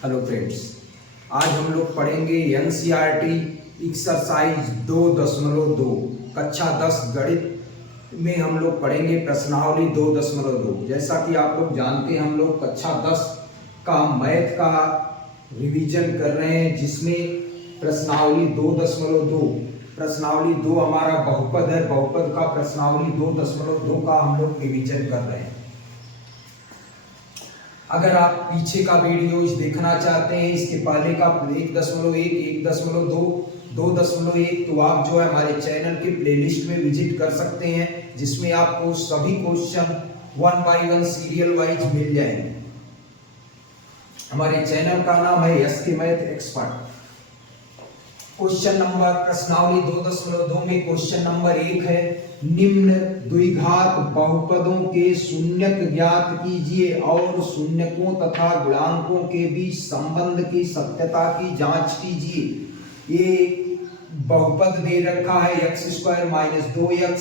Hello friends, आज हम लोग पढ़ेंगे एनसीईआरटी एक्सरसाइज 2.2 कक्षा 10 गणित में हम लोग पढ़ेंगे प्रश्नावली 2.2। जैसा कि आप लोग जानते हैं, हम लोग कक्षा 10 का मैथ का रिवीजन कर रहे हैं, जिसमें प्रश्नावली 2.2 प्रश्नावली 2 हमारा बहुपद है। बहुपद का प्रश्नावली 2.2 का हम लोग रिवीजन कर रहे हैं। अगर आप पीछे का वीडियोज देखना चाहते हैं, इसके पहले का 1.1, 1.2, 2.1, तो आप जो है हमारे चैनल के प्लेलिस्ट में विजिट कर सकते हैं, जिसमें आपको सभी क्वेश्चन 1 बाय 1 सीरियल वाइज मिल जाएंगे। हमारे चैनल का नाम है SK math expert. Question number प्रश्नावली 2.2 में क्वेश्चन नंबर 1 है, निम्न द्विघात बहुपदों के शून्यक ज्ञात कीजिए और शून्यकों तथा गुणांकों के बीच संबंध की सत्यता की जांच कीजिए। ये बहुपद दे रखा है x² - 2x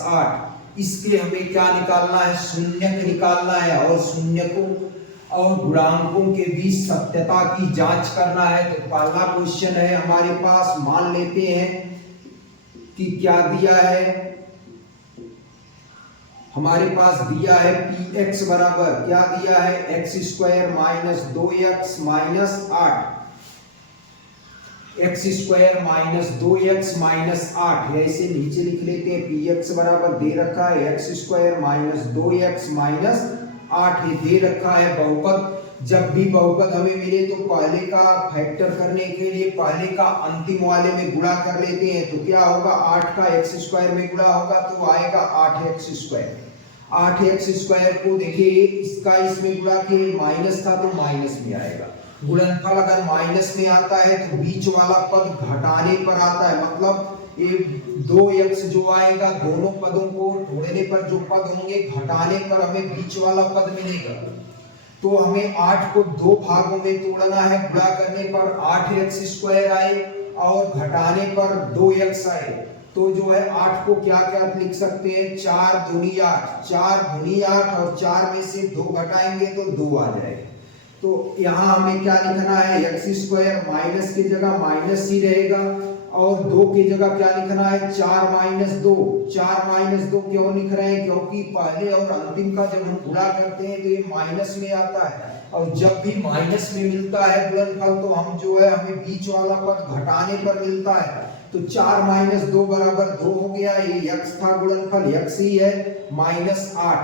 - 8। इसके हमें क्या निकालना है? शून्यक निकालना है और शून्यकों और गुणांकों के बीच सत्यता की जांच करना है। तो पहला क्वेश्चन है हमारे पास, मान लेते हैं कि क्या दिया है, हमारे पास दिया है px बराबर क्या दिया है, x² - 2x - 8, x² - 2x - 8। ऐसे नीचे लिख लेते हैं, px बराबर दे रखा है x² - 2x - 8 ये दे रखा है बहुपद। जब भी बहुपद हमें मिले तो पहले का फैक्टर करने के लिए पहले का अंतिम वाले में गुणा कर लेते हैं। तो क्या होगा, 8 का x² में गुणा होगा तो आएगा 8x²। 8x² को देखिए, इसका इसमें गुणा किए, माइनस था तो माइनस में आएगा। गुणनफल अगर माइनस में आता है तो बीच वाला पद घटाने पर आता है, मतलब ये 2x जो आएगा, दोनों पदों को तोड़ने पर जो पद होंगे घटाने पर हमें बीच वाला पद मिलेगा। तो हमें 8 को दो भागों में तोड़ना है, गुणा करने पर 8x² आए और घटाने पर 2x आए। तो जो है 8 को क्या क्या लिख सकते हैं, 4 दूनी 8, 4 दूनी 8 और 4 में से 2 घटाएंगे तो 2 आ जाएगा। तो यहाँ हमें क्या लिखना है, x² माइनस की जगह माइनस ही रहेगा और 2 की जगह क्या लिखना है, 4 - 2। 4 - 2 क्यों लिख रहे हैं, क्योंकि पहले और अंतिम का जब हम गुणा करते हैं तो ये माइनस में आता है, और जब भी माइनस में मिलता है गुणनफल तो हम जो है हमें बीच वाला पद घटाने पर मिलता है। तो 4 - 2 बराबर 2 हो गया। ये x था गुणनफल, x ही है -8।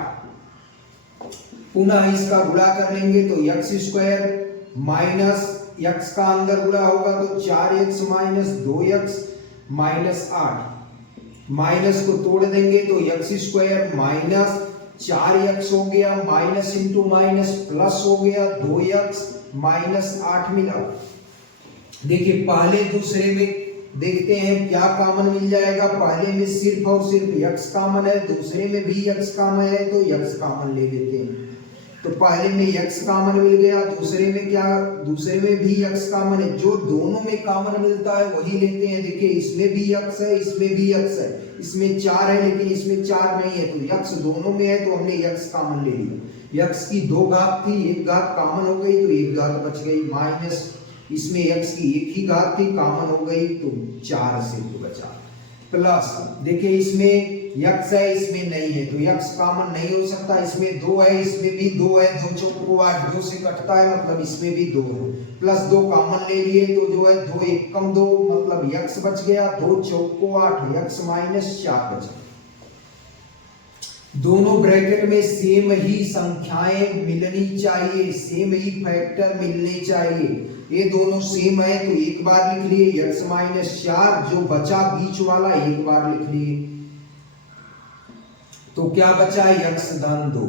पुनः इसका गुणा कर लेंगे तो x² माइनस x का अंदर गुणा होगा तो 4x - 2x - 8। माइनस को तोड़ देंगे तो x² माइनस 4x हो गया, माइनस इंटू माइनस प्लस हो गया, 2x - 8 मिला। देखिए पहले दूसरे में देखते हैं क्या कॉमन मिल जाएगा। पहले में सिर्फ और सिर्फ x कॉमन है, दूसरे में भी x कॉमन है तो x कॉमन ले लेते हैं। तो पहले में x कॉमन मिल गया, दूसरे में क्या, दूसरे में भी x कॉमन है। जो दोनों में कॉमन मिलता है वही लेते हैं। देखिए इसमें भी x है, इसमें भी x है, इसमें 4 है लेकिन इसमें 4 नहीं है, तो x दोनों में है तो हमने x कॉमन ले लिया। x की 2 घात थी, एक घात कॉमन हो गई तो एक घात बच गई, माइनस इसमें x की एक ही घात थी, कॉमन हो गई तो 4 से 2 बचा, प्लस देखिए इसमें x है इसमें नहीं है तो x कॉमन नहीं हो सकता। इसमें 2 है, इसमें भी 2 है, 2 चौको 8, 2 से कटता है मतलब इसमें भी 2 है, प्लस 2 कॉमन ले लिए तो जो है 2 1 कम 2 मतलब x बच गया, 2 चौको 8, x - 4 बचा। दोनों ब्रैकेट में सेम ही संख्याएं मिलनी चाहिए, सेम ही फैक्टर मिलने चाहिए। ये दोनों सेम है तो एक बार लिख लिए x - 4, जो बचा बीच वाला एक बार लिख लिए तो क्या बचा, x धन 2।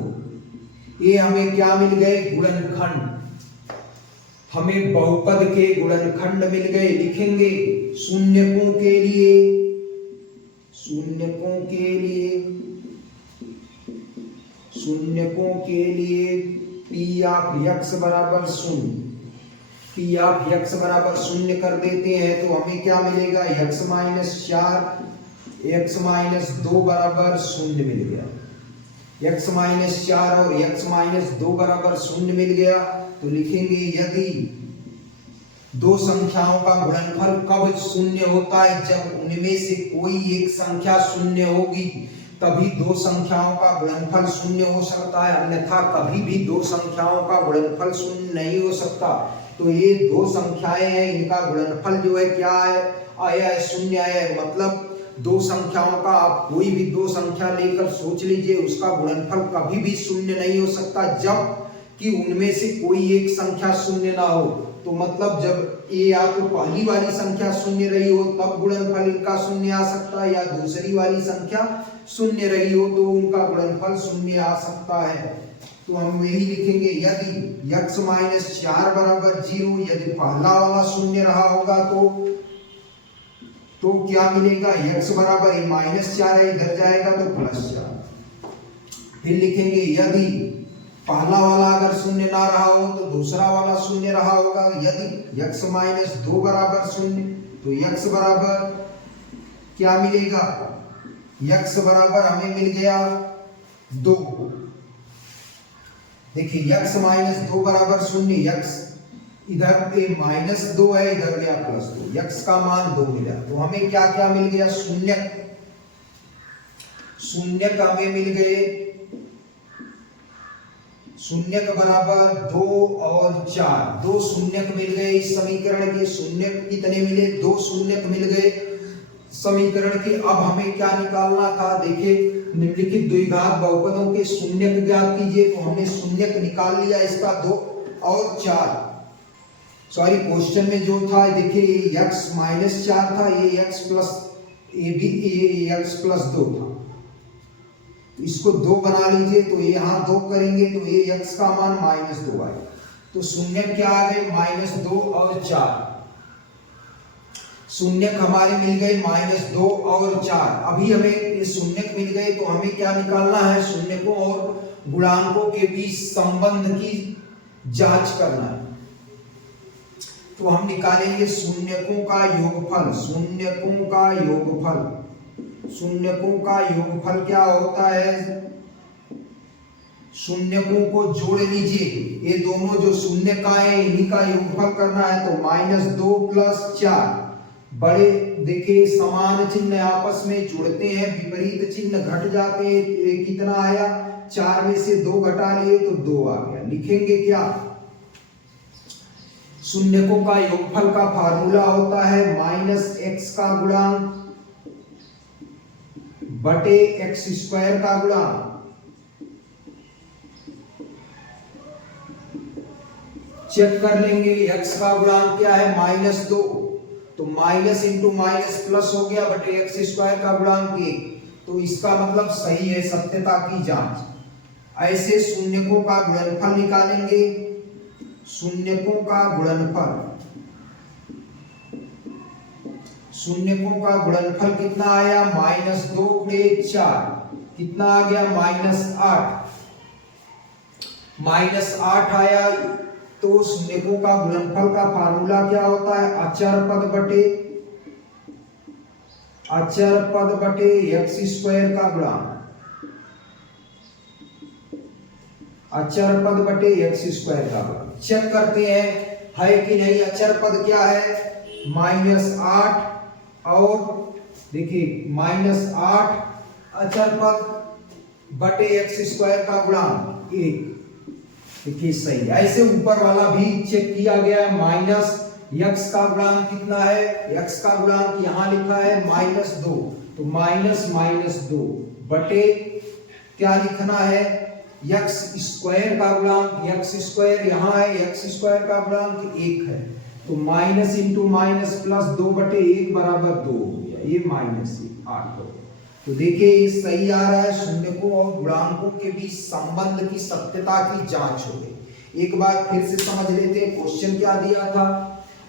ये हमें क्या मिल गए, गुणनखंड। हमें बहुपद के गुणनखंड मिल गए। लिखेंगे शून्यकों के लिए, शून्यकों के लिए, शून्यकों के लिए p ऑफ x बराबर 0, p ऑफ x बराबर 0 कर देते हैं तो हमें क्या मिलेगा, x - 4, x - 2 बराबर 0 मिल गया। x माइनस 4 और x माइनस 2 बराबर 0 मिल गया। तो लिखेंगे यदि दो संख्याओं का गुणनफल कब शून्य होता है, जब उनमें से कोई एक संख्या शून्य होगी तभी दो संख्याओं का गुणनफल शून्य हो सकता है, अन्यथा कभी भी दो संख्याओं का गुणनफल शून्य नहीं हो सकता। तो ये दो संख्याएं हैं, इनका गुणनफल जो है क्या है, आया है शून्य है। मतलब दो संख्याओं का आप कोई भी दो संख्या लेकर सोच लीजिए, उसका गुणनफल कभी भी शून्य नहीं हो सकता जब कि उनमें से कोई एक संख्या शून्य ना हो। तो मतलब जब ये या तो पहली वाली संख्या शून्य रही हो तब गुणनफल इनका शून्य आ सकता है, या दूसरी वाली संख्या शून्य रही हो तो उनका गुणनफल शून्य आ सकता है। तो हम यही लिखेंगे यदि x माइनस 4 बराबर 0, यदि पहला वाला शून्य रहा होगा तो क्या मिलेगा, x बराबर माइनस 4 है, इधर जाएगा तो प्लस 4। फिर लिखेंगे यदि पहला वाला अगर शून्य ना रहा हो तो दूसरा वाला शून्य रहा होगा। यदि x माइनस 2 बराबर 0 तो x बराबर क्या मिलेगा, x बराबर हमें मिल गया 2। देखिए x माइनस 2 बराबर 0, x इधर पे माइनस 2 है, इधर गया प्लस 2, x का मान 2 मिला। तो हमें क्या क्या मिल गया, शून्य का हमें मिल गए, शून्य का बराबर 2 और 4, दो शून्य मिल गए इस समीकरण के। शून्य कितने मिले, दो शून्य मिल गए समीकरण के। अब हमें क्या निकालना था, देखिए निम्नलिखित द्विघात बहुपदों के शून्य ज्ञात कीजिए। तो हमने शून्य निकाल लिया, इसका 2 और 4। सॉरी, क्वेश्चन में जो था देखिए x माइनस 4 था, ये x प्लस x प्लस 2 था। इसको 2 बना लीजिए, तो ये यहाँ 2 करेंगे तो ये x का मान माइनस 2 आएगा। तो शून्य क्या आ गए, माइनस 2 और 4। शून्य हमारे मिल गए माइनस 2 और 4। अभी हमें ये शून्य मिल गए तो हमें क्या निकालना है, शून्यकों और गुणांकों के बीच संबंध की जांच करना है। तो हम निकालेंगे शून्यकों का योगफल। शून्यकों का योगफल क्या होता है, शून्यकों को जोड़ लीजिए, ये दोनों जो शून्य का है इन्हीं का योगफल करना है। तो माइनस 2 प्लस 4, बड़े देखिए समान चिन्ह आपस में जुड़ते हैं, विपरीत चिन्ह घट जाते हैं। कितना आया, 4 में से 2 घटा लिए तो 2 आ गया। लिखेंगे क्या, शून्यकों का योगफल का फार्मूला होता है माइनस x का गुणांक बटे x स्क्वायर का गुणांक। चेक कर लेंगे, x का गुणांक क्या है, माइनस 2, तो माइनस इंटू माइनस प्लस हो गया बटे x स्क्वायर का गुणांक 1। तो इसका मतलब सही है, सत्यता की जांच। ऐसे शून्यकों का गुणनफल निकालेंगे। शून्यकों का गुणनफल कितना आया, माइनस 2 गुणे 4, कितना आ गया, माइनस 8। माइनस 8 आया। तो शून्यकों का गुणनफल का फार्मूला क्या होता है, अचर पद बटे x स्क्वायर का गुणांक। अचर पद बटे x स्क्वायर का गुणांक। चेक करते हैं है कि नहीं। अचर पद क्या है, माइनस 8 और देखिए माइनस 8 अचर पद बटे x स्क्वायर का गुणांक 1। देखिए सही है। ऐसे ऊपर वाला भी चेक किया गया है। माइनस x का गुणांक कितना है, x का गुणांक यहां लिखा है माइनस 2, तो माइनस 2 बटे क्या लिखना है, x स्क्वायर का गुणांक, x स्क्वायर यहाँ है, x स्क्वायर का गुणांक 1 है। तो माइनस इंटू माइनस प्लस 2 बटे 1 बराबर 2 हो गया, ये माइनस 8 हो गया। तो देखिए ये सही आ रहा है। शून्यकों और गुणांकों के बीच संबंध की सत्यता की जांच हो गई। एक बार फिर से समझ लेते हैं, क्वेश्चन क्या दिया था।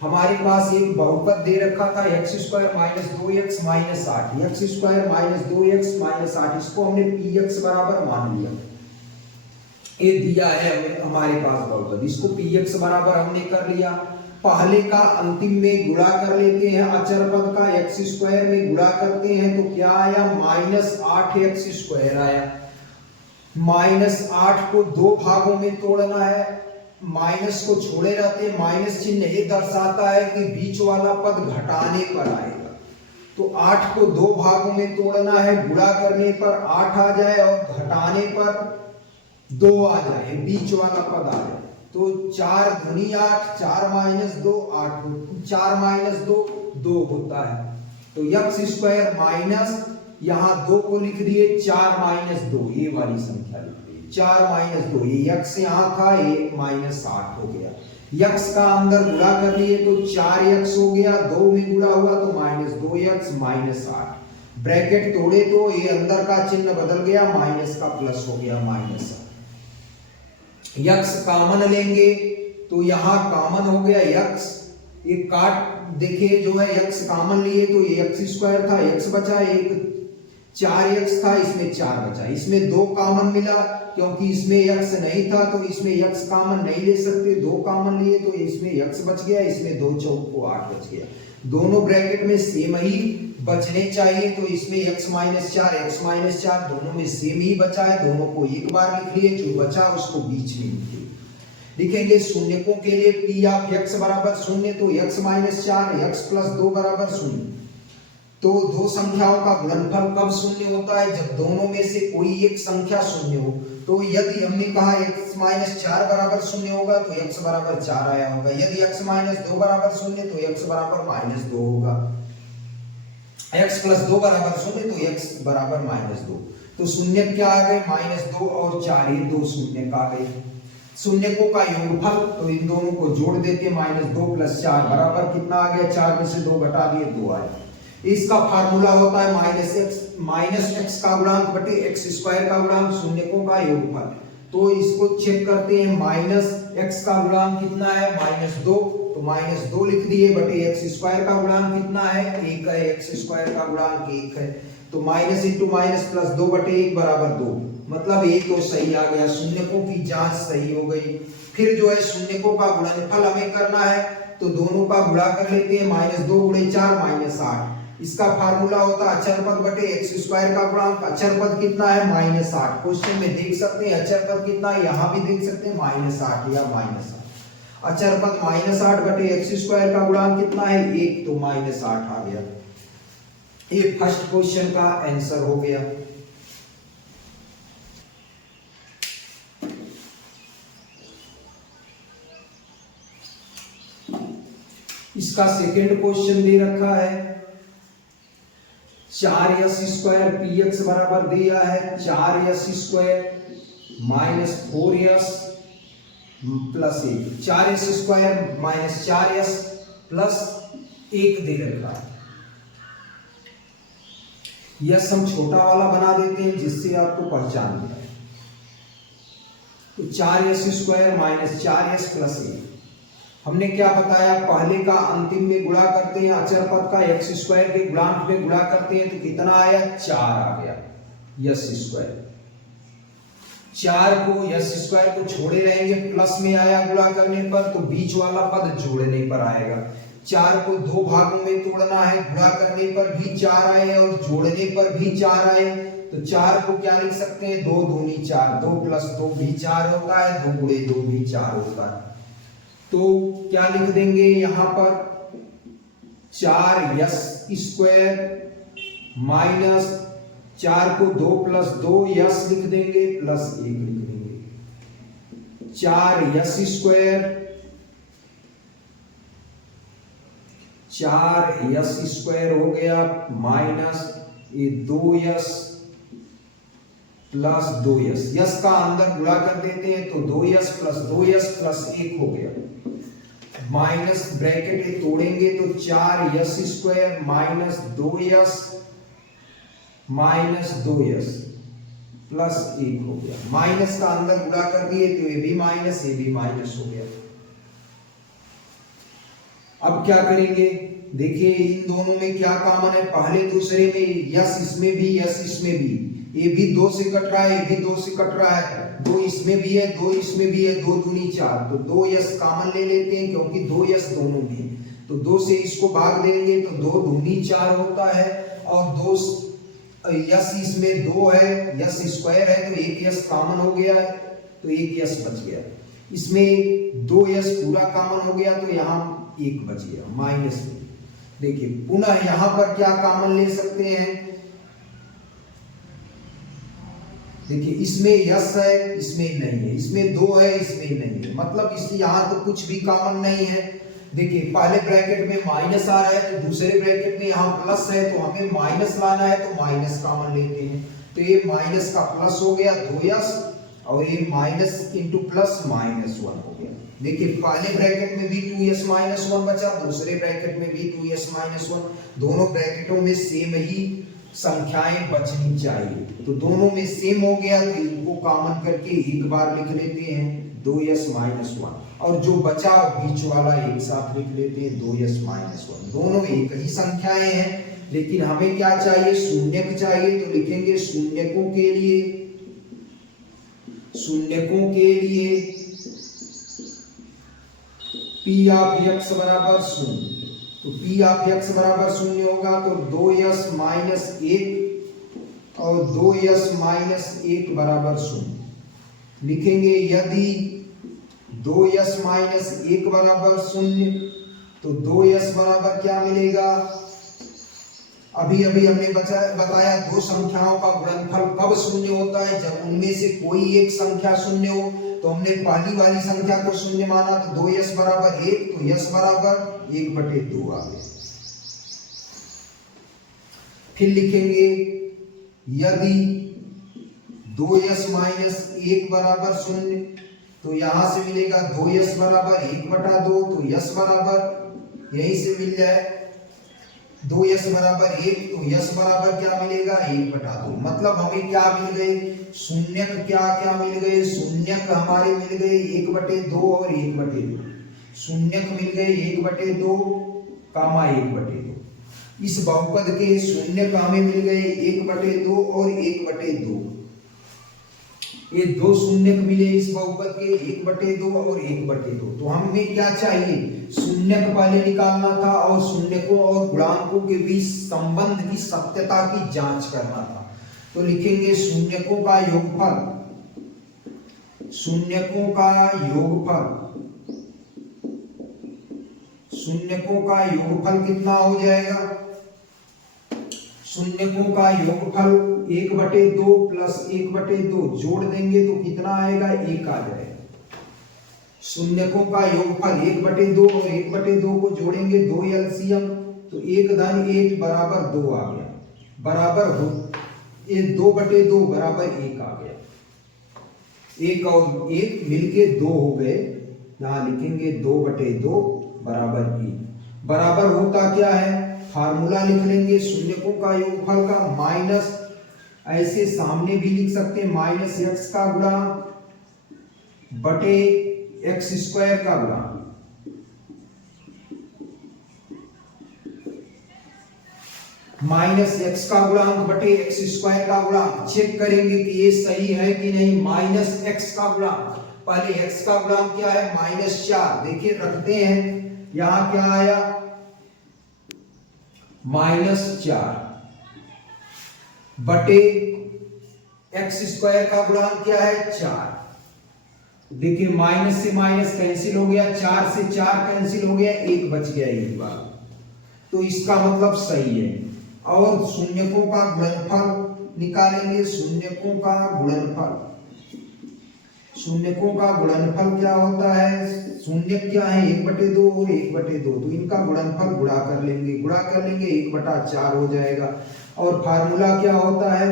हमारे पास एक बहुपद दे रखा था x square minus 2x minus 8, x square minus 2x minus 8, इसको हमने px बराबर मान लिया। ये दिया है हमारे पास बहुपद, इसको px बराबर हमने कर लिया। पहले का अंतिम में गुणा कर लेते हैं, अचर पद का x स्क्वायर में गुणा करते हैं तो क्या आया, माइनस 8x स्क्वायर आया। -8 को दो भागों में तोड़ना है, माइनस को छोड़े रहते हैं, माइनस चिन्ह ये दर्शाता है कि बीच वाला पद घटाने पर आएगा। तो 8 को दो भागों में तोड़ना है, गुणा करने पर 8 आ जाए और घटाने पर 2 आ जाए, बीच वाला पद आ जाए। तो 4 दूनी 8, 4 माइनस 2 8, 4 माइनस 2 2 होता है। तो एक्स स्क्वायर माइनस, यहाँ 2 को लिख दिए, 4 माइनस 2 ये वाली संख्या लिख दी, 4 माइनस 2, ये एक्स यहाँ था, ये -8 हो गया। यक्स का अंदर गुणा कर लिए तो 4x हो गया, 2 में गुणा हुआ तो -2x -8, ब्रैकेट तोड़े तो ये अंदर का चिन्ह बदल गया, माइनस का प्लस हो गया, -8। यक्स कॉमन लेंगे तो यहाँ कॉमन हो गया यक्स, ये काट देखिए जो है यक्स कॉमन लिए तो ये एक्स स्क्वायर था, एक्स बचा, एक 4x था, इसमें 4 बचा, इसमें 2 कॉमन मिला क्योंकि इसमें x नहीं था तो इसमें x कॉमन नहीं ले सकते, 2 कॉमन लिए तो इसमें x बच गया, इसमें 2 चौक को 8 बच गया। दोनों ब्रैकेट में सेम ही बचने चाहिए तो इसमें x -4 दोनों में सेम ही बचा है, दोनों को एक बार लिख लिए, जो बचा उसको बीच में लिखेंगे। शून्यकों के लिए p ऑफ x बराबर 0 तो x -4 x + 2 बराबर 0। तो दो संख्याओं का गुणनफल कब शून्य होता है? जब दोनों में से कोई एक संख्या शून्य हो। तो यदि हमने कहा x -4 बराबर 0 होगा तो x बराबर 4 आया होगा, यदि x -2 बराबर 0 तो x बराबर -2 होगा, x + 2 बराबर 0 तो x बराबर -2। तो शून्य क्या आ गए? -2 और 4, ये दो शून्य आ गए। शून्यकों का योगफल, तो इन दोनों को जोड़ देते, -2 + 4 बराबर कितना आ गया? 4 में से 2 घटा दिए, 2 आया। इसका फार्मूला होता है -x का गुणांक बटे x² का गुणांक, शून्यकों का योगफल। तो इसको चेक करते हैं, -x का गुणांक कितना है? -2, तो -2 लिख दिए, बटे x² का गुणांक कितना है? 1 है, x² का गुणांक 1 है, तो माइनस इंटू माइनस प्लस 2 बटे 1 बराबर 2, मतलब ये तो सही आ गया, शून्यकों की जांच सही हो गई। फिर जो है शून्यकों का गुणनफल हमें करना है, तो दोनों का गुणा कर लेते हैं, -2 × 4 -8। इसका फार्मूला होता है अचर पद बटे x² का गुणांक। अचर पद कितना है? -8। क्वेश्चन में देख सकते हैं अचर पद कितना है, यहाँ भी देख सकते हैं -8 या -8। अचर पद -8 बटे x² का गुणांक कितना है? 1, तो -8 आ गया। ये फर्स्ट क्वेश्चन का आंसर हो गया। इसका सेकंड क्वेश्चन दे रखा है, 4s² px बराबर दिया है 4s² -4s plus 1, 4s² -4s plus 1 दे रखा है। यस हम छोटा वाला बना देते हैं जिससे आपको पहचान मिले। तो 4s² -4s प्लस 1, हमने क्या बताया? पहले का अंतिम में गुणा करते हैं, अचर पद का x² के गुणांक में गुणा करते हैं, तो कितना आया? 4 आ गया, s²। 4 को s² को छोड़े रहेंगे, प्लस में आया गुणा करने पर, तो बीच वाला पद जोड़ने पर आएगा। 4 को दो भागों में तोड़ना है, गुणा करने पर भी 4 आए और जोड़ने पर भी 4 आए, तो 4 को क्या लिख सकते हैं? 2 दूनी 4, 2 + 2 भी 4 होता है, 2 × 2 भी 4 होता है। तो क्या लिख देंगे यहाँ पर? 4s² माइनस 4 को 2 + 2 यस लिख देंगे, प्लस 1 लिख देंगे। 4s² हो गया माइनस ये 2s प्लस 2s, यस का अंदर गुणा कर देते हैं, तो 2s प्लस 1 हो गया, माइनस ब्रैकेट तोड़ेंगे तो 4s² -2s प्लस 1 हो गया, माइनस का अंदर गुणा कर दिए तो ये भी माइनस हो गया। अब क्या करेंगे? देखिए इन दोनों में क्या कॉमन है? पहले दूसरे में यस इसमें भी, यस इसमें भी, ये भी 2 से कट रहा है, ये भी 2 से कट रहा है, 2 इसमें भी है, 2 इसमें भी है, 2 दूनी 4, तो 2 यस कॉमन ले लेते हैं क्योंकि 2 यस दोनों में, तो 2 से इसको भाग देंगे तो 2 दूनी 4 होता है, और 2 यस इसमें 2 है, यस स्क्वायर है तो एक यस कॉमन हो गया है, तो एक यस बच गया। इसमें 2 यस पूरा कॉमन हो गया तो यहाँ एक बच गया माइनस में। देखिए पुनः यहाँ पर क्या कॉमन ले सकते हैं, देखिए इसमें यस है, इसमें नहीं है, इसमें 2 है, इसमें नहीं है, मतलब इसलिए यहाँ तो कुछ भी कॉमन नहीं है। देखिए पहले ब्रैकेट में माइनस आ रहा है तो दूसरे ब्रैकेट में यहाँ प्लस है, तो हमें माइनस लाना है तो माइनस कॉमन लेते हैं, तो ये माइनस का प्लस हो गया 2s और ये माइनस इंटू प्लस -1 हो गया। देखिए पहले ब्रैकेट में भी 2s -1 बचा, दूसरे ब्रैकेट में भी 2s -1, दोनों ब्रैकेटों में सेम ही संख्याएं बचनी चाहिए, तो दोनों में सेम हो गया तो इनको कॉमन करके एक बार लिख लेते हैं 2s -1 और जो बचा बीच वाला एक साथ लिख लेते हैं 2s -1। दोनों एक ही संख्याएं हैं, लेकिन हमें क्या चाहिए, शून्यक चाहिए, तो लिखेंगे शून्यकों के लिए p ऑफ x बराबर 0, तो p ऑफ x बराबर 0 होगा तो 2s -1 और 2s -1 बराबर 0 लिखेंगे। यदि 2s -1 बराबर 0 तो 2s बराबर क्या मिलेगा, अभी हमने बताया दो संख्याओं का गुणनफल कब शून्य होता है, जब उनमें से कोई एक संख्या शून्य हो, तो हमने पहली वाली संख्या को शून्य माना तो 2s बराबर 1, तो s बराबर 1/2 आ गया। फिर लिखेंगे यदि 2s -1 बराबर 0 तो यहां से मिलेगा 2s बराबर 1/2, तो s बराबर यहीं से मिल जाए 2s बराबर 1, तो s बराबर क्या मिलेगा 1/2, मतलब हमें क्या मिल गए, शून्यक क्या मिल गए, शून्यक हमारे मिल गए 1/2 और 1/2, शून्यक मिल गए 1/2 कामा 1/2। इस बहुपद के शून्यक हमें मिल गए 1/2 और 1/2, ये दो शून्यक मिले इस बहुपद के 1/2 और 1/2, तो हमें क्या चाहिए, शून्यक पहले निकालना था और शून्यकों और गुणांकों के बीच संबंध की सत्यता की जांच करना था। तो लिखेंगे शून्यकों का योगफल कितना हो जाएगा, शून्यकों का योगफल 1/2 प्लस 1/2 जोड़ देंगे तो कितना आएगा, 1 आ जाएगा। शून्यकों का योगफल 1/2 और 1/2 को जोड़ेंगे 2 एलसीएम, तो 1 धन 1 बराबर 2 आ गया, बराबर हो ये 2/2 बराबर 1 आ गया, 1 और 1 मिलके 2 हो गए, यहां लिखेंगे 2/2 बराबर 1। बराबर होता क्या है, फार्मूला लिख लेंगे शून्यकों का योगफल का, माइनस ऐसे सामने भी लिख सकते हैं -x का गुणांक बटे x² का गुणांक, -x का गुणांक बटे x² का गुणांक। चेक करेंगे कि ये सही है कि नहीं, -x का गुणांक, पहले x का गुणांक क्या है -4, देखिए रखते हैं, यहां क्या आया -4 बटे x² का गुणांक क्या है 4, देखिए माइनस से माइनस कैंसिल हो गया, 4 से 4 कैंसिल हो गया, 1 बच गया एक बार, तो इसका मतलब सही है। और शून्यकों का गुणनफल निकालेंगे, शून्यकों का गुणनफल क्या होता है, शून्य क्या है 1/2 और 1/2, तो इनका गुणनफल गुणा कर लेंगे 1/4 हो जाएगा। और फार्मूला क्या होता है,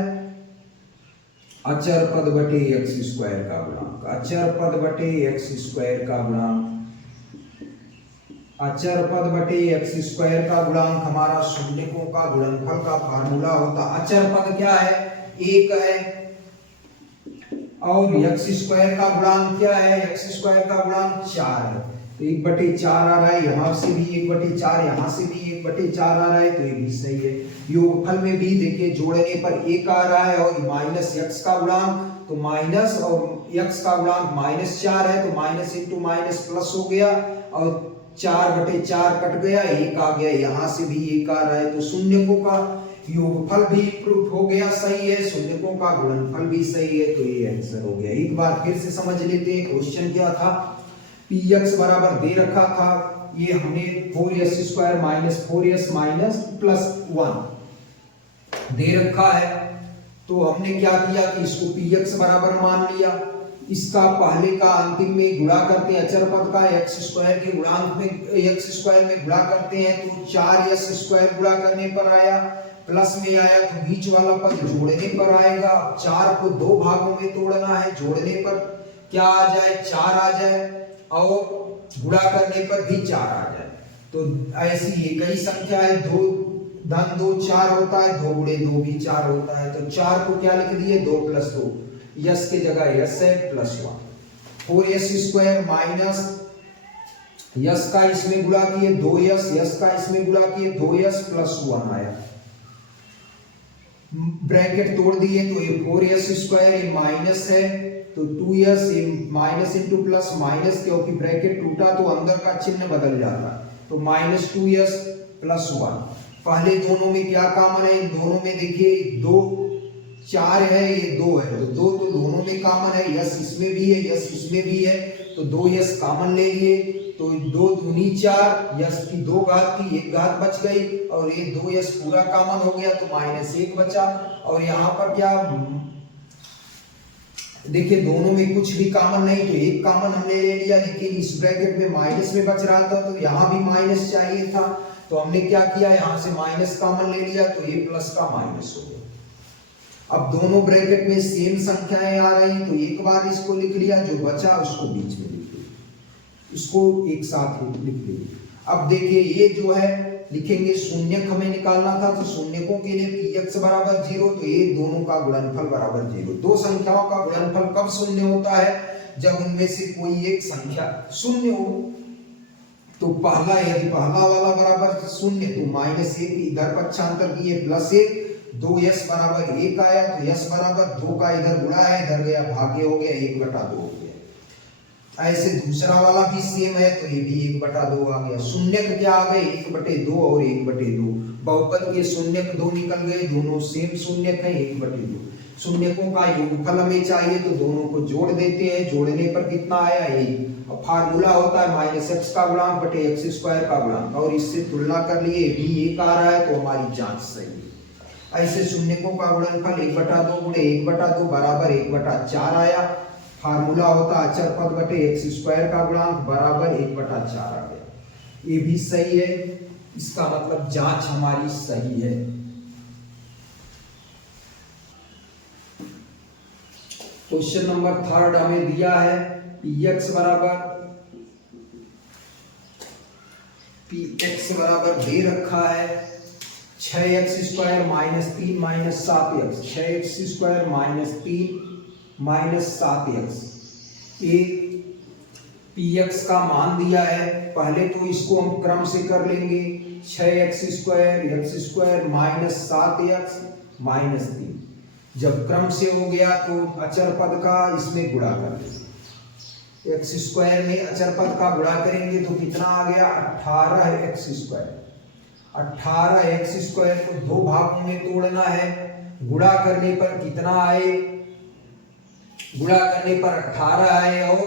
अचर पद बटे x² का गुणांक, अचर पद बटे x² का गुणांक, अचर पद बटे x² का गुणांक हमारा शून्यकों का गुणनफल का फार्मूला होता। अचर पद क्या है 1 है और x² का गुणांक क्या है, x² का गुणांक 4 है, तो 1/4 आ रहा है, यहां से भी 1/4, यहां से भी 1/4 आ रहा है, तो ये भी सही है। योगफल में भी देखिए जोड़ने पर 1 आ रहा है और -x का गुणांक, तो माइनस और x का गुणांक -4 है, तो माइनस इंटू माइनस प्लस हो गया और 4/4 कट गया, 1 आ गया, यहां से भी 1 आ रहा है, तो शून्यकों का योगफल भी प्रूफ हो गया सही है, शून्यकों का गुणनफल भी सही है, तो ये आंसर हो गया। एक बार फिर से समझ लेते हैं क्वेश्चन क्या था। px बराबर दे रखा था, ये हमने 4s² minus 4s minus plus 1 दे रखा है, तो हमने क्या किया कि इसको px बराबर मान लिया। इसका पहले का अंतिम में गुणा करते हैं, अचर पद का x² के गुणांक में x² में गुणा करते हैं, तो 4s² गुणा करने पर आया, प्लस में आया तो बीच वाला पद जोड़ने पर आएगा। 4 को 2 भागों में तोड़ना है, जोड़ने पर क्या आ जाए 4 आ जाए, और गुणा करने पर भी 4 आ जाए। तो ऐसी एक ही संख्या है, 2 धन 2 4 होता है, 2 गुणे 2 भी 4 होता है। तो 4 को क्या लिख दिए 2 + 2, यस के जगह यस है प्लस 1। 4s² माइनस यस का इसमें गुणा किए 2s, यस का इसमें गुणा किए 2s प्लस 1 आया। ब्रैकेट तोड़ दिए तो ये 4s² ये माइनस है, तो 2s ये माइनस इंटू प्लस माइनस, क्योंकि ब्रैकेट टूटा तो अंदर का चिन्ह बदल जाता है, तो -2s प्लस 1। पहले दोनों में क्या कॉमन है, इन दोनों में देखिए 2 4 है, ये 2 है, तो 2 तो दोनों में कॉमन है, यस इसमें भी है, यस इसमें भी है, तो 2 यस कॉमन ले लिए, तो 2 दूनी 4, यस की 2 घात की 1 घात बच गई, और ये 2 यस पूरा कॉमन हो गया तो -1 बचा। और यहाँ पर क्या देखिए दोनों में कुछ भी कॉमन नहीं, तो एक कॉमन हमने ले लिया, लेकिन इस ब्रैकेट में माइनस में बच रहा था, तो यहाँ भी माइनस चाहिए था, तो हमने क्या किया यहाँ से माइनस कॉमन ले लिया, तो ये प्लस का माइनस हो गया। अब दोनों ब्रैकेट में सेम संख्याएं आ रही, तो एक बार इसको लिख लिया, जो बचा उसको बीच में लिख लिया, इसको एक साथ लिख लिया। अब देखिए ये जो है लिखेंगे शून्यक हमें निकालना था, तो शून्यकों के लिए px बराबर 0, तो ये दोनों का गुणनफल बराबर 0। दो संख्याओं का गुणनफल कब शून्य होता है, जब उनमें से कोई एक संख्या शून्य हो। तो पहला यदि पहला वाला बराबर शून्य, तो -1 इधर पक्षांतर किए +1, 2s बराबर 1 आया, तो s बराबर 2 का इधर गुणा है, इधर गया भाग्य हो गया, 1/2 हो गया। ऐसे दूसरा वाला भी सेम है, तो ये भी 1/2 आ गया। शून्यक क्या आ गए 1/2 और 1/2, बहुपद के शून्यक 2 निकल गए, दोनों सेम शून्यक है 1/2। शून्यकों का योगफल हमें चाहिए, तो दोनों को जोड़ देते हैं, जोड़ने पर कितना आया 1। अब फार्मूला होता है -x का गुणांक बटे x² का गुणांक, और इससे तुलना कर लिए भी 1 आ रहा है, तो हमारी जांच सही है। ऐसे शून्यकों का गुणनफल 1/2 गुणे 1/2 बराबर 1/4 आया। फार्मूला होता अचर पद बटे x² का गुणांक बराबर 1/4 आ गया। ये भी सही है, इसका मतलब जांच हमारी सही है। क्वेश्चन नंबर 3 हमें दिया है px बराबर दे रखा है 6x² - 3 - 7x, 6x² - 3 - 7x। एक px का मान दिया है, पहले तो इसको हम क्रम से कर लेंगे, 6x² x² - 7x - 3। जब क्रम से हो गया तो अचर पद का इसमें गुणा कर लेंगे, x² में अचर पद का गुणा करेंगे तो कितना आ गया 18x²। 18x² को 2 भागों में तोड़ना है, गुणा करने पर कितना आए, गुणा करने पर 18 आए, और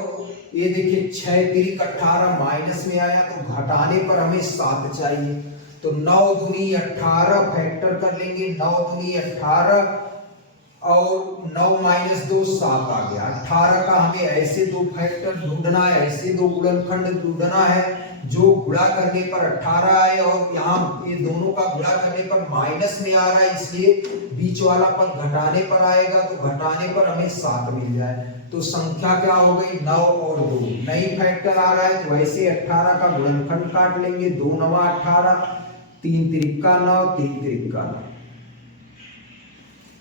ये देखिए 6 तिरिक 18 माइनस में आया, तो घटाने पर हमें 7 चाहिए, तो 9 दूनी 18 फैक्टर कर लेंगे, 9 दूनी 18 और 9 - 2 7 आ गया। 18 का हमें ऐसे 2 फैक्टर ढूंढना है, ऐसे 2 गुणनखंड ढूंढना है जो गुणा करने पर 18 आए, और यहाँ ये दोनों का गुणा करने पर माइनस में आ रहा है, इसलिए बीच वाला पद घटाने पर आएगा, तो घटाने पर हमें 7 मिल जाए। तो संख्या क्या हो गई 9 और 2, नई फैक्टर आ रहा है, तो ऐसे 18 का गुणनखंड काट लेंगे, 2 × 9 = 18, 3 × 3 = 9, 3 × 3 = 9,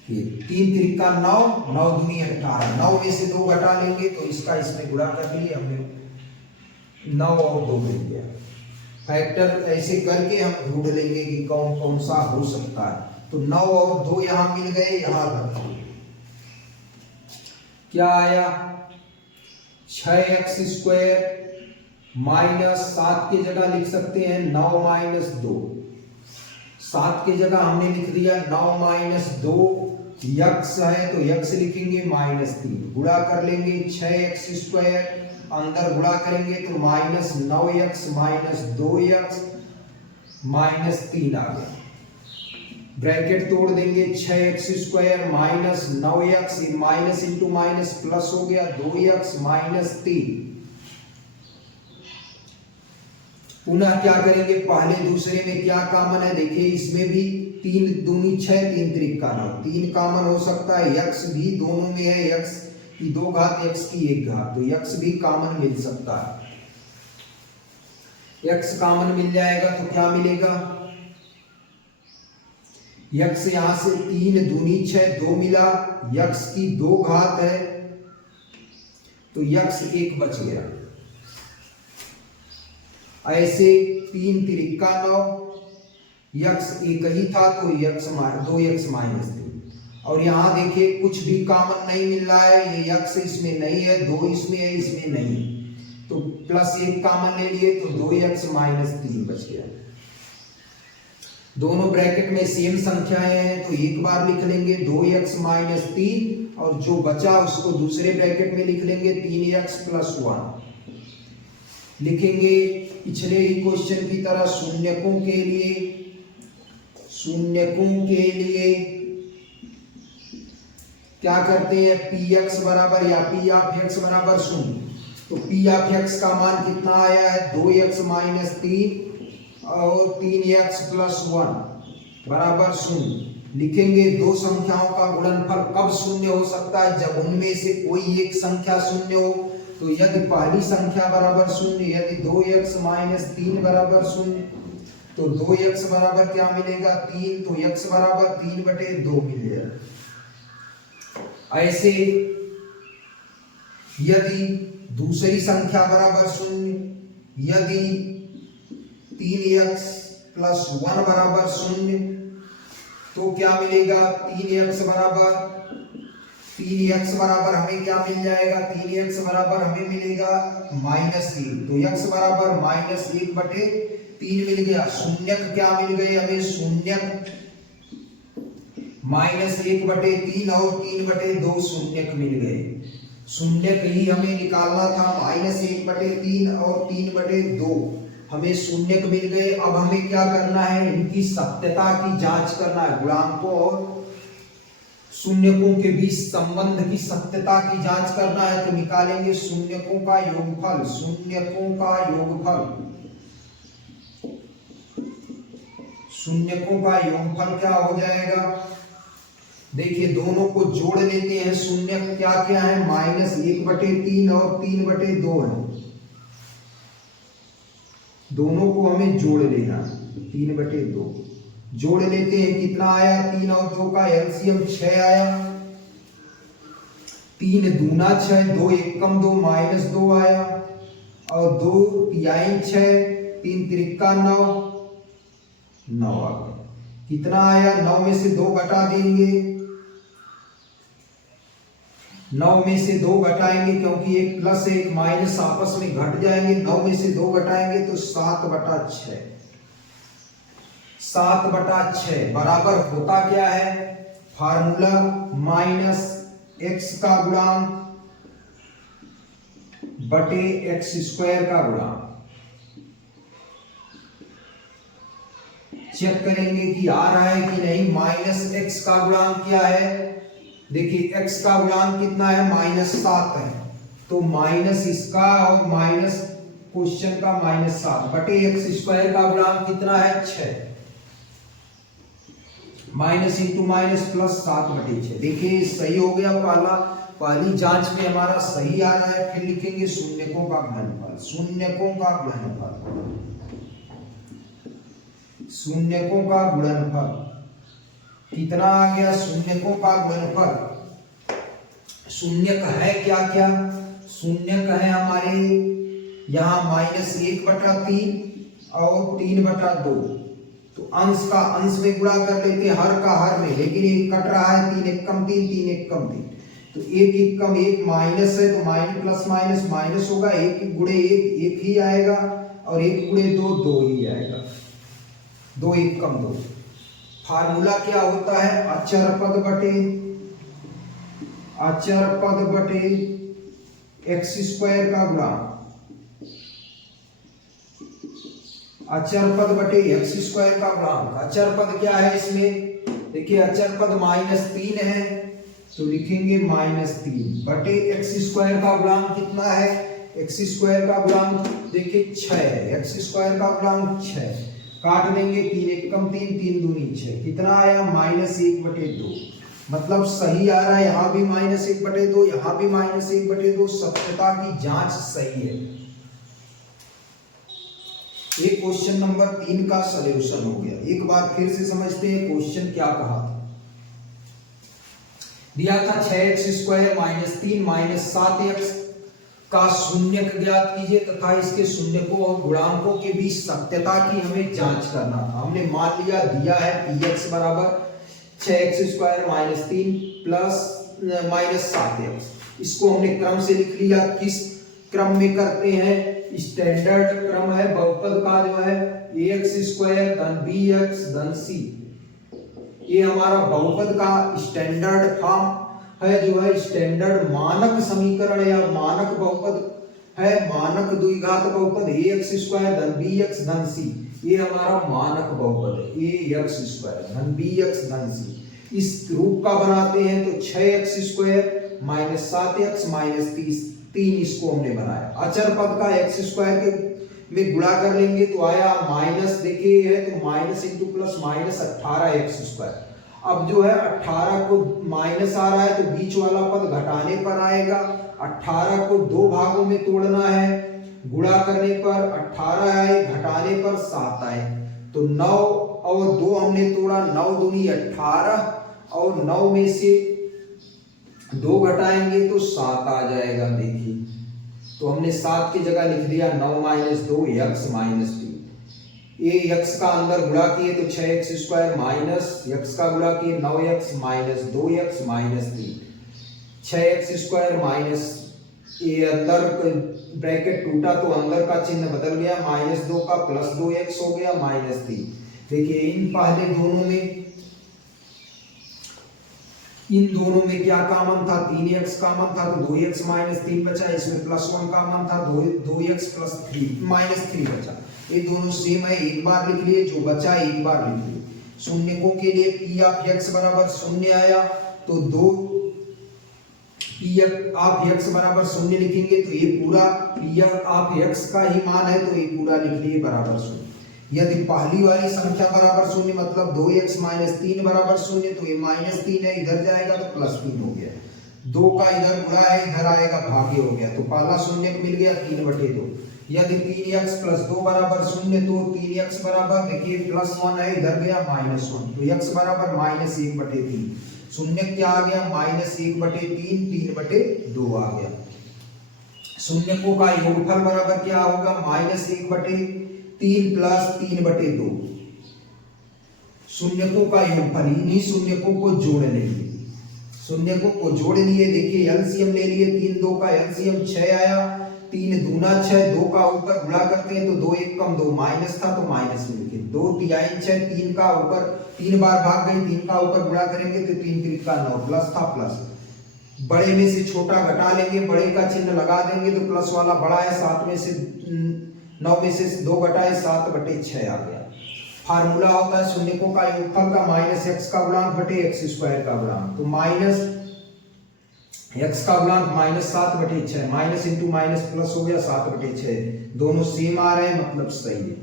3 × 3 = 9, 9 दूनी 18, 9 में से 2 घटा लेंगे, तो इसका इसमें गुणा कर लिए हमने, 9 और 2 मिल गया। फैक्टर ऐसे करके हम ढूंढ लेंगे कि कौन कौन सा हो सकता है। तो 9 और 2 यहां मिल गए, यहां रख क्या आया 6x² - 7 की जगह लिख सकते हैं 9 - 2 7 की जगह हमने लिख दिया 9 माइनस 2 यक्स है तो यक्स लिखेंगे -3, गुणा कर लेंगे 6x², अंदर गुणा करेंगे तो -9x माइनस 2x -3 आ गया। ब्रैकेट तोड़ देंगे 6x² minus 9x, minus into minus plus हो गया 2x -3। पुनः क्या करेंगे, पहले दूसरे में क्या कॉमन है देखिए, इसमें भी 3 दूनी 6, 3 त्रिका 9, 3 कॉमन हो सकता है। x भी दोनों में है, x की 2 घात x की 1 घात, तो x भी कॉमन मिल सकता है। x कॉमन मिल जाएगा तो क्या मिलेगा, x यहां से 3 दूनी 6 2 मिला, x की 2 घात है तो x 1 बच गया। ऐसे 3 त्रिका 9, x 1 ही था तो 2x -3। और यहाँ देखिए कुछ भी कॉमन नहीं मिल रहा है, ये x इसमें नहीं है, 2 इसमें है, इसमें नहीं, तो +1 कॉमन ले लिए तो 2x -3 बच गया। दोनों ब्रैकेट में सेम संख्याएं हैं तो एक बार लिख लेंगे 2x -3, और जो बचा उसको दूसरे ब्रैकेट में लिख लेंगे 3x + 1। लिखेंगे पिछले ही क्वेश्चन की तरह शून्यकों के लिए क्या करते हैं, px बराबर या p ऑफ x बराबर 0, तो p ऑफ x का मान कितना आया है 2x -3 और 3x + 1 बराबर 0। लिखेंगे दो संख्याओं का गुणनफल कब शून्य हो सकता है, जब उनमें से कोई एक संख्या शून्य हो। तो यदि पहली संख्या बराबर 0, यदि 2x -3 बराबर 0, तो 2x बराबर क्या मिलेगा 3, तो x बराबर 3/2 मिल जाएगा। ऐसे यदि दूसरी संख्या बराबर 0, यदि 3x + 1 बराबर 0, तो क्या मिलेगा 3x बराबर हमें क्या मिल जाएगा, 3x बराबर हमें मिलेगा -3, तो x बराबर -1/3 मिल गया। शून्यक क्या मिल गए हमें, शून्यक -1/3 और 3/2 शून्यक मिल गए। शून्यक ही हमें निकालना था, -1/3 और 3/2 हमें शून्यक मिल गए। अब हमें क्या करना है, इनकी सत्यता की जांच करना है, गुणांकों और शून्यकों के बीच संबंध की सत्यता की जांच करना है। तो निकालेंगे शून्यकों का योगफल, शून्यकों का योगफल क्या हो जाएगा, देखिए दोनों को जोड़ लेते हैं। शून्यक क्या क्या है, -1/3 और 3/2 है, दोनों को हमें जोड़ लेना, 3/2 जोड़ लेते हैं। कितना आया, 3 और 2 का एलसीएम 6 आया, 3 दूना 6, 2 एकम 2 -2 आया, और 2 तिहाई 6, 3 त्रिका 9 आ गया। कितना आया, 9 में से 2 घटा देंगे, 9 में से 2 घटाएंगे क्योंकि एक प्लस एक माइनस आपस में घट जाएंगे, 9 में से 2 घटाएंगे तो 7/6, 7/6 बराबर होता क्या है, फार्मूला -x का गुणांक बटे x² का गुणांक। चेक करेंगे कि आ रहा है कि नहीं। -x का गुणांक क्या है, देखिए x का गुणांक कितना है, -7 है, तो माइनस इसका और माइनस क्वेश्चन का -7 बटे x² का गुणांक कितना है 6, माइनस इंटू माइनस प्लस 7/6। देखिए सही हो गया, पहली जांच में हमारा सही आ रहा है। फिर लिखेंगे शून्यकों का गुणनफल, शून्यकों का गुणनफल कितना आ गया, शून्यकों का गुणनफल। शून्यक है क्या क्या, शून्यक है हमारे यहाँ -1/3 और 3/2, तो अंश का अंश में गुणा कर लेते हैं, हर का हर में, लेकिन एक कट रहा है, 3 एकम 3, 3 एकम 3, तो 1 एकम 1 माइनस है, तो माइनस प्लस माइनस माइनस होगा, 1 गुणे 1 1 ही आएगा, और 1 गुणे 2 2 ही आएगा, 2 एकम 2। फार्मूला क्या होता है, अचर पद बटे एक्स स्क्वायर का गुणांक, अचर पद बटे एक्स स्क्वायर का गुणांक। अचर पद क्या है इसमें, देखिए अचर पद -3 है तो लिखेंगे -3 बटे एक्स स्क्वायर का गुणांक कितना है, एक्स स्क्वायर का गुणांक देखिए 6 है, एक्स स्क्वायर का गुणांक 6, काट देंगे 3 1 कम 3 3 दूनी 6, कितना आया -1/2, मतलब सही आ रहा है, यहाँ भी -1/2, यहाँ भी -1/2, सत्यता की जांच सही है। ये क्वेश्चन नंबर 3 का सॉल्यूशन हो गया। एक बार फिर से समझते हैं क्वेश्चन क्या कहा था। दिया था 6x² -3 -7x का शून्यक ज्ञात कीजिए तथा इसके शून्यकों और गुणांकों के बीच सत्यता की हमें जांच करना था। हमने मान लिया दिया है px बराबर 6x² -3 -7x, इसको हमने क्रम से लिख लिया। किस क्रम में करते हैं, स्टैंडर्ड क्रम है बहुपद का जो है ax² धन bx धन c, ये हमारा बहुपद का स्टैंडर्ड फॉर्म है, जो है स्टैंडर्ड मानक समीकरण या मानक बहुपद है, मानक द्विघात बहुपद ax² धन bx धन c, ये हमारा मानक बहुपद है ax² धन bx धन c। इस रूप का बनाते हैं तो 6x² -7x -3 इसको हमने बनाया। अचर पद का x² के में गुणा कर लेंगे तो आया माइनस, देखिए है तो माइनस इंटू प्लस -18x²। अब जो है 18 को माइनस आ रहा है तो बीच वाला पद घटाने पर आएगा, 18 को 2 भागों में तोड़ना है, गुणा करने पर 18 आए, घटाने पर 7 आए, तो 9 और 2 हमने तोड़ा, 9 दूनी 18 और 9 में से 2 घटाएंगे तो 7 आ जाएगा। देखिए तो हमने 7 की जगह लिख दिया 9 - 2 x -3, ये x का अंदर गुणा किए तो 6x² माइनस x का गुणा किए 9x -2x -3, 6x² माइनस, ये अंदर ब्रैकेट टूटा तो अंदर का चिन्ह बदल गया, -2 का +2x हो गया -3। देखिए इन पहले इन दोनों में क्या कॉमन था, 3x कॉमन था तो 2x -3 बचा, इसमें +1 कॉमन था 2x -3 बचा, ये दोनों सेम है, एक बार लिख लिए, जो बचा एक बार लिख लिए। शून्यकों के लिए p(x) बराबर 0 आया तो 2 p(x) बराबर 0 लिखेंगे तो ये पूरा p(x) का ही मान है तो ये पूरा लिख लिए बराबर 0। यदि पहली वाली संख्या बराबर 0 मतलब 2x -3 बराबर 0 तो ये -3 है, इधर जाएगा तो +3 हो गया, 2 का इधर गुणा है इधर आएगा भागे हो गया, तो पहला शून्यक मिल गया 3/2। यदि 3x + 2 बराबर 0 तो 3x बराबर देखिए +1 है, इधर गया -1, तो x बराबर -1/3, शून्यक क्या आ गया -1/3 3/2 आ गया। शून्यकों का योगफल बराबर क्या होगा -1/3 + 3/2, शून्यकों का योगफल, इन्हीं शून्यकों को जोड़ लेंगे, शून्यकों को जोड़ लिए, देखिए एलसीएम ले लिए, 3 2 का एलसीएम 6 आया, 3 दूना 6, 2 का ऊपर गुणा करते हैं तो 2 1 कम 2 माइनस था तो माइनस में लिखे, 2 3 6, 3 का ऊपर 3 बार भाग गई, 3 का ऊपर गुणा करेंगे तो 3 3 का 9 प्लस था प्लस, बड़े में से छोटा घटा लेंगे, बड़े का चिन्ह लगा देंगे तो प्लस वाला बड़ा है, 7 में से 9 में से 2 घटाए 7/6 आ गया। फार्मूला होता है शून्यकों का योगफल का -x का गुणांक बटे x² का गुणांक, तो -x का गुणांक -7/6, माइनस इंटू माइनस प्लस हो गया 7/6, दोनों सेम आ रहे हैं मतलब सही है,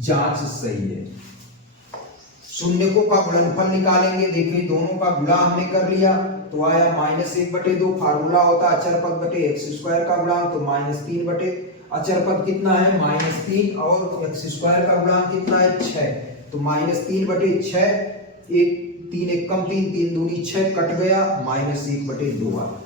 जांच सही है। शून्यकों का गुणनफल निकालेंगे, देखिए दोनों का गुणा हमने कर लिया तो आया -1/2, फार्मूला होता है अचर पद बटे x² का गुणांक, तो -3 अचर पद कितना है -3 और x² का गुणांक कितना है 6, तो -3/6, 1 3 1 कम 3 3 दूनी 6 कट गया, -1/2 आ गया।